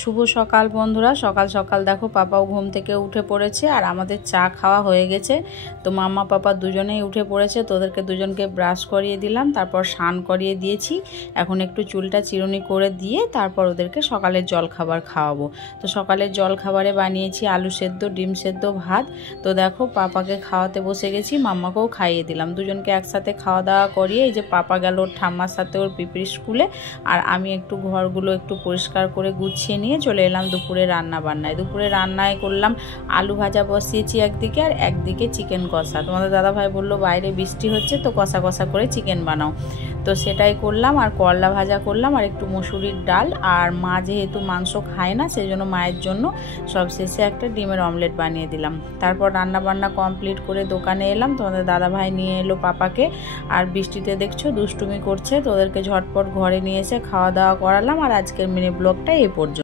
শুভ সকাল বন্ধুরা। সকাল সকাল দেখো পাপাও ঘুম থেকে উঠে পড়েছে আর আমাদের চা খাওয়া হয়ে গেছে। তো মাম্মা পাপা দুজনেই উঠে পড়েছে, তোদেরকে দুজনকে ব্রাশ করিয়ে দিলাম, তারপর স্নান করিয়ে দিয়েছি। এখন একটু চুলটা চিরুনি করে দিয়ে তারপর ওদেরকে সকালের জল খাবার খাওয়াবো। তো সকালের জল খাবারে বানিয়েছি আলু সেদ্ধ, ডিম সেদ্ধ, ভাত। তো দেখো পাপাকে খাওয়াতে বসে গেছি, মাম্মাকেও খাইয়ে দিলাম। দুজনকে একসাথে খাওয়া দাওয়া করিয়ে এই যে পাপা গেল ওর ঠাম্মার সাথে ওর পিপির স্কুলে, আর আমি একটু ঘরগুলো একটু পরিষ্কার করে গুছিয়ে নিয়ে চলে এলাম দুপুরে রান্না বান্নায়। দুপুরে রান্নায় করলাম আলু ভাজা বসিয়েছি একদিকে, আর একদিকে চিকেন কষা। তোমাদের দাদাভাই বললো বাইরে বৃষ্টি হচ্ছে তো কষা কষা করে চিকেন বানাও, তো সেটাই করলাম। আর করলা ভাজা করলাম আর একটু মসুরির ডাল। আর মা যেহেতু মাংস খায় না সেই জন্য মায়ের জন্য সব শেষে একটা ডিমের অমলেট বানিয়ে দিলাম। তারপর রান্না বান্না কমপ্লিট করে দোকানে এলাম। তোমাদের দাদাভাই নিয়ে এলো পাপাকে, আর বৃষ্টিতে দেখছো দুষ্টুমি করছে, তো ওদেরকে ঝটপট ঘরে নিয়ে এসে খাওয়া দাওয়া করালাম। আর আজকের মিনি ব্লগটা এই পর্যন্ত।